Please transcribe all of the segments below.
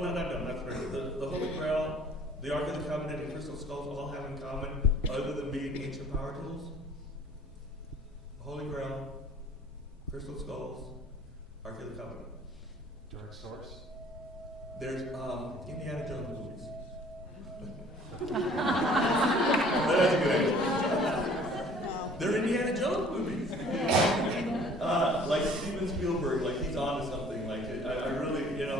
well, no, that's right. The Holy Grail, the Ark of the Covenant, and Crystal Skulls all have in common, other than being ancient power tools. Holy Grail, Crystal Skulls, Ark of the Covenant. Direct source? There's Indiana Jones movies. That's a good answer. They're Indiana Jones movies. Like Steven Spielberg, like he's on to something. Like I really, and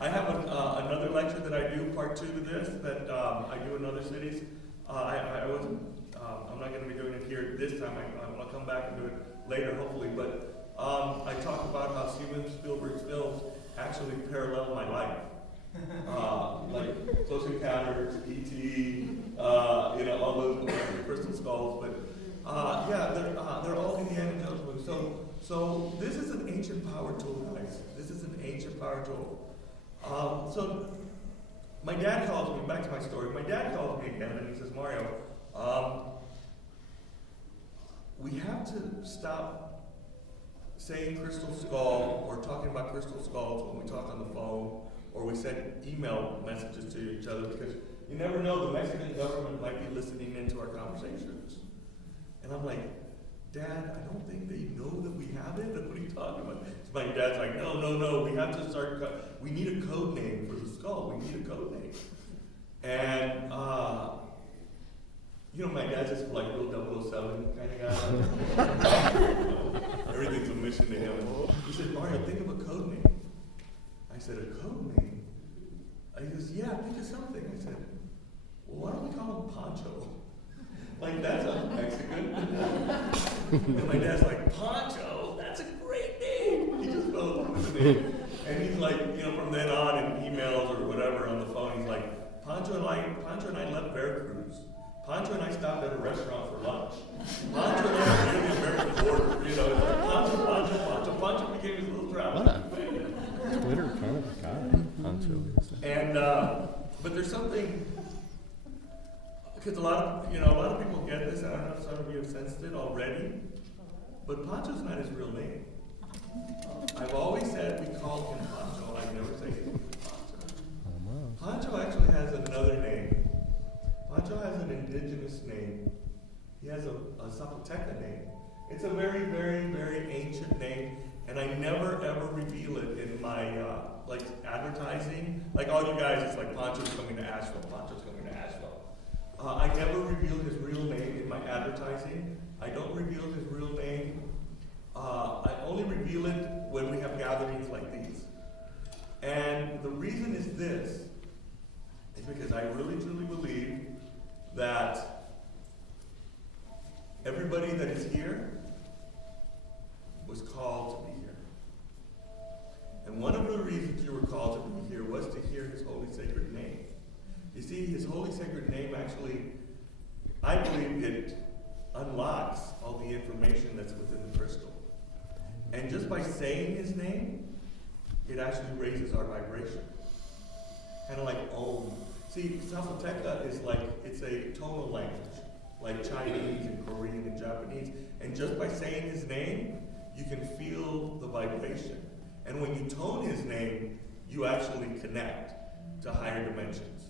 I have another lecture that I do, part 2 to this, that I do in other cities. I wasn't, I'm not going to be doing it here this time. I'll come back and do it later, hopefully. But I talk about how Steven Spielberg's films actually parallel my life. Like Close Encounters, E.T., all those Crystal Skulls, but they're all Indiana Jones movies. So this is an ancient power tool, guys. This is an ancient power tool. So my dad calls me, back to my story, my dad calls me again and he says, Mario, we have to stop saying Crystal Skull or talking about Crystal Skulls when we talk on the phone or we send email messages to each other, because you never know, the Mexican government might be listening into our conversations. And I'm like, Dad, I don't think they know that we have it. What are you talking about? So my dad's like, no, we have to start, we need a code name for the skull. We need a code name. And, my dad's just like real 007 kind of guy. Everything's a mission to him. He said, Mario, think of a code name. I said, a code name? He goes, yeah, think of something. I said, well, why don't we call him Pancho? Like, that sounds Mexican. And my dad's like, Pancho? That's a great name. He just fell in love with the name. And he's like, from then on in emails or whatever on the phone, he's like, Pancho and I left Veracruz. Pancho and I stopped at a restaurant for lunch. Pancho and I were near the American border. It's like Pancho became his little travel. Twitter kind of a guy, Pancho. And but there's something, because a lot of people get this. I don't know if some of you have sensed it already, but Pancho's not his real name. I've always said we call him Pancho. I never say Pancho. Pancho actually has another name. Pancho has an indigenous name. He has a Zapoteca name. It's a very, very, very ancient name, and I never ever reveal it in my advertising. Like all you guys, it's like Pancho's coming to Asheville. Pancho's coming to Asheville. I never reveal his real name in my advertising. I don't reveal his real name. I only reveal it when we have gatherings like these. And the reason is this, is because I really truly believe that everybody that is here was called to be here. And one of the reasons you were called to be here was to hear his holy sacred name. You see, his holy sacred name actually, I believe it unlocks all the information that's within the crystal. And just by saying his name, it actually raises our vibration. Kind of like Om. See, Zapoteca is it's a tonal language, like Chinese and Korean and Japanese. And just by saying his name, you can feel the vibration. And when you tone his name, you actually connect to higher dimensions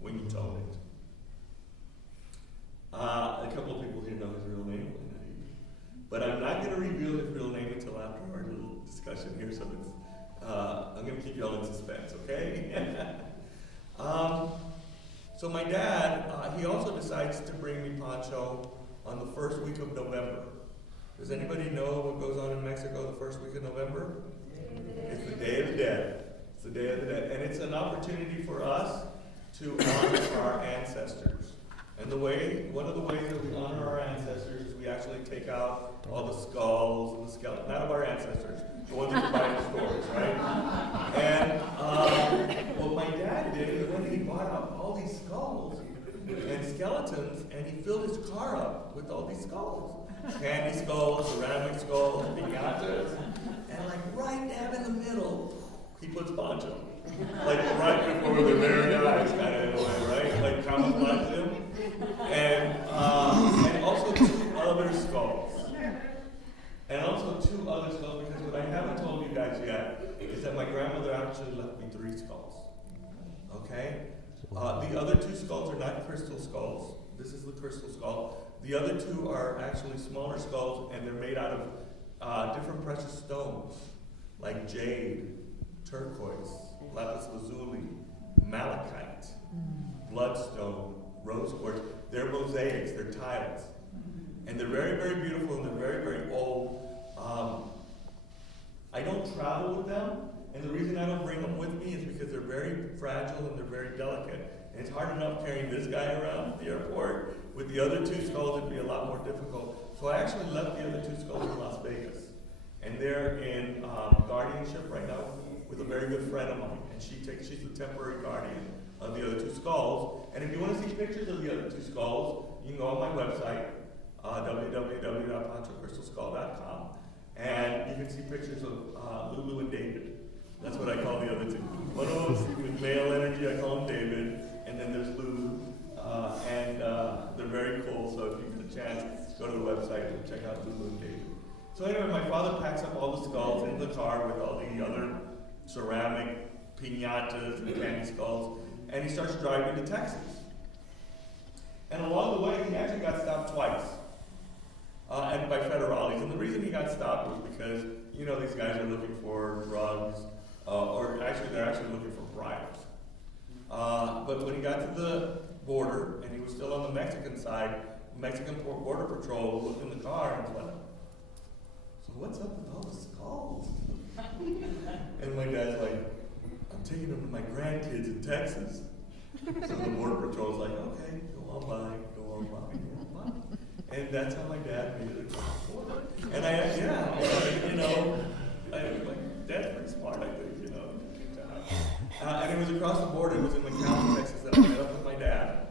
when you tone it. A couple of people here know his real name, but I'm not going to reveal his real name until after our little discussion here, so it's, I'm going to keep you all in suspense, okay? So my dad, he also decides to bring me Pancho on the first week of November. Does anybody know what goes on in Mexico the first week of November? It's the Day of the Dead. It's the Day of the Dead. And it's an opportunity for us to honor our ancestors. And one of the ways that we honor our ancestors is we actually take out all the skulls and the skeletons, not of our ancestors, the ones that we buy in stores, right? And what my dad did is when he bought out all these skulls and skeletons, and he filled his car up with all these skulls. Candy skulls, ceramic skulls, piñatas, and right dab in the middle, he puts Pancho. Right before their very eyes, kind of in a way, right? Like camouflage them. And also two other skulls. Because what I haven't told you guys yet is that my grandmother actually left me 3 skulls. Okay? The other two skulls are not crystal skulls. This is the crystal skull. The other two are actually smaller skulls, and they're made out of different precious stones, like jade, turquoise, lapis lazuli, malachite, bloodstone, rose quartz. They're mosaics, they're tiles. And they're very, very beautiful, and they're very, very old. I don't travel with them, and the reason I don't bring them with me is because they're very fragile and they're very delicate. And it's hard enough carrying this guy around the airport. With the other two skulls, it'd be a lot more difficult. So I actually left the other two skulls in Las Vegas. And they're in guardianship right now with a very good friend of mine. And she's the temporary guardian of the other two skulls. And if you want to see pictures of the other two skulls, you can go on my website, www.panchocrystalskull.com, and you can see pictures of Lulu and David. That's what I call the other two. One of them's with male energy, I call him David, and then there's Lulu, and they're very cool, so if you get a chance, go to the website and check out Lulu and David. So anyway, my father packs up all the skulls in the car with all the other ceramic piñatas and candy skulls, and he starts driving to Texas. And along the way, he actually got stopped twice. And by federales. And the reason he got stopped was because, these guys are looking for drugs, or actually, they're actually looking for bribes. But when he got to the border, and he was still on the Mexican side, Mexican Border Patrol looked in the car and was like, so what's up with all the skulls? And my dad's like, I'm taking them to my grandkids in Texas. So the Border Patrol's like, okay, go on by. And that's how my dad made it across the border. And my dad's pretty smart, I think, and it was across the border. It was in McAllen, Texas, that I met up with my dad.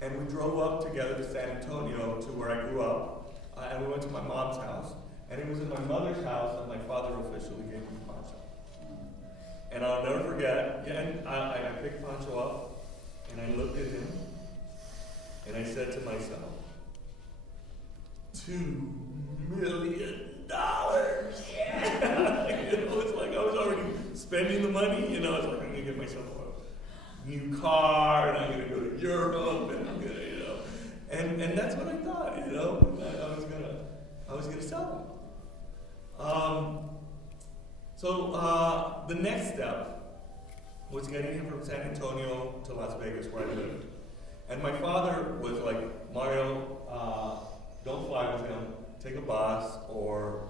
And we drove up together to San Antonio, to where I grew up. And we went to my mom's house. And it was in my mother's house that my father officially gave me Pancho. And I'll never forget, and I picked Pancho up, and I looked at him, and I said to myself, $2 million. Yeah. It's like I was already spending the money. It's like I'm gonna get myself a new car, and I'm gonna go to Europe, and I'm gonna, and that's what I thought. I was gonna sell them. So the next step was getting him from San Antonio to Las Vegas, where I lived. And my father was like, Mario, don't fly with him. Take a bus or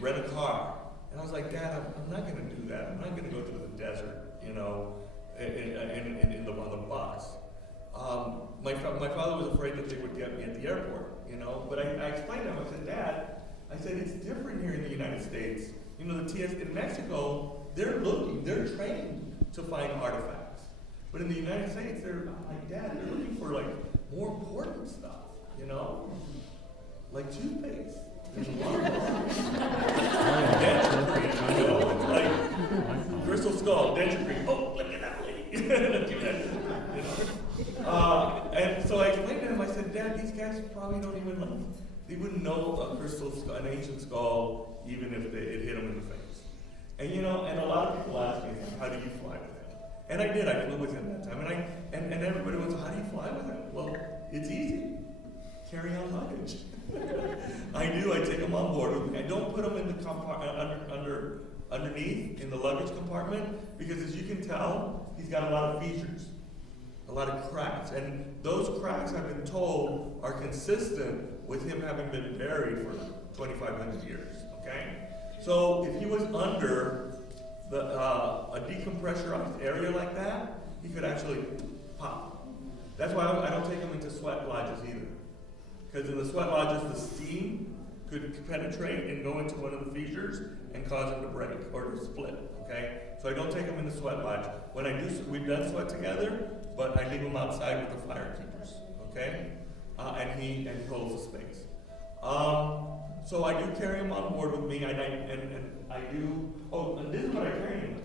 rent a car. And I was like, Dad, I'm not going to do that. I'm not going to go through the desert, on the bus. My father was afraid that they would get me at the airport, But I explained to him. I said, Dad, it's different here in the United States. The TS in Mexico, they're trained to find artifacts. But in the United States, they're looking for more important stuff, like toothpaste. Dentistry, like Crystal Skull, dentistry. Oh, look at that lady. Give me that and so I explained to him, I said, Dad, these guys probably don't even they wouldn't know an ancient skull, even if it hit them in the face. And and a lot of people ask me, how do you fly with him? And I did, I flew with him that time. And everybody went, how do you fly with him? Well, it's easy. Carry on luggage. I take them on board with me. I don't put them in the underneath in the luggage compartment, because as you can tell, he's got a lot of features, a lot of cracks. And those cracks, I've been told, are consistent with him having been buried for 2,500 years, okay? So if he was under a decompressurized area like that, he could actually pop. That's why I don't take him into sweat lodges either. Because in the sweat lodges, the steam could penetrate and go into one of the fissures and cause him to break or to split, okay? So I don't take him in the sweat lodge. When I do, we've done sweat together, but I leave him outside with the fire keepers, okay? And he holds the space. So I do carry him on board with me, and I do, and this is what I carry him with.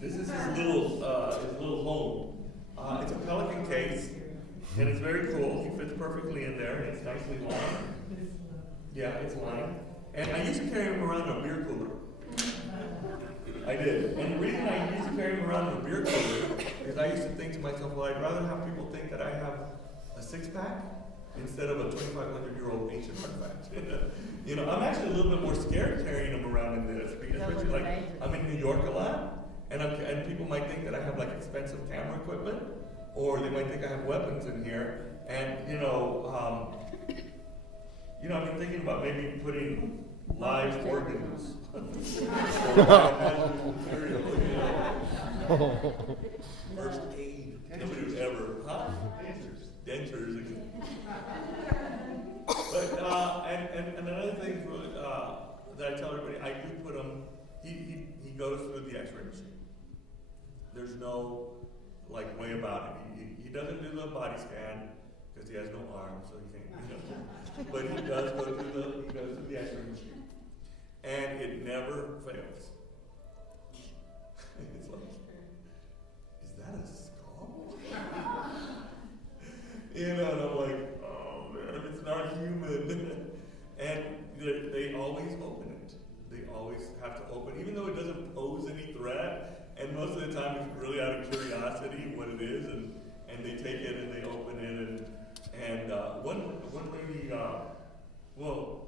This is his little home. It's a pelican case. And it's very cool. He fits perfectly in there, and it's nicely lined. Yeah, it's lined. And I used to carry him around in a beer cooler. I did. And the reason I used to carry them around in a beer cooler is I used to think to myself, well, I'd rather have people think that I have a six-pack instead of a 2,500-year-old ancient artifact. You know, I'm actually a little bit more scared carrying them around in this because especially like I'm in New York a lot, and people might think that I have like expensive camera equipment, or they might think I have weapons in here. And you know, I've been thinking about maybe putting live organs or material, you know. First aid. Nobody would ever, huh? Dentures. But and another thing that I tell everybody, I do put him. He goes through the X-ray machine. There's no like way about it. He doesn't do the body scan because he has no arms, so he can't. You know. But he does go through the X-ray machine, and it never fails. It's like, is that a skull? You know, and I'm like, oh man, it's not human. And they always open it. They always have to open, even though it doesn't pose any threat. And most of the time, it's really out of curiosity what it is, and they take it and they open it. And one lady, well,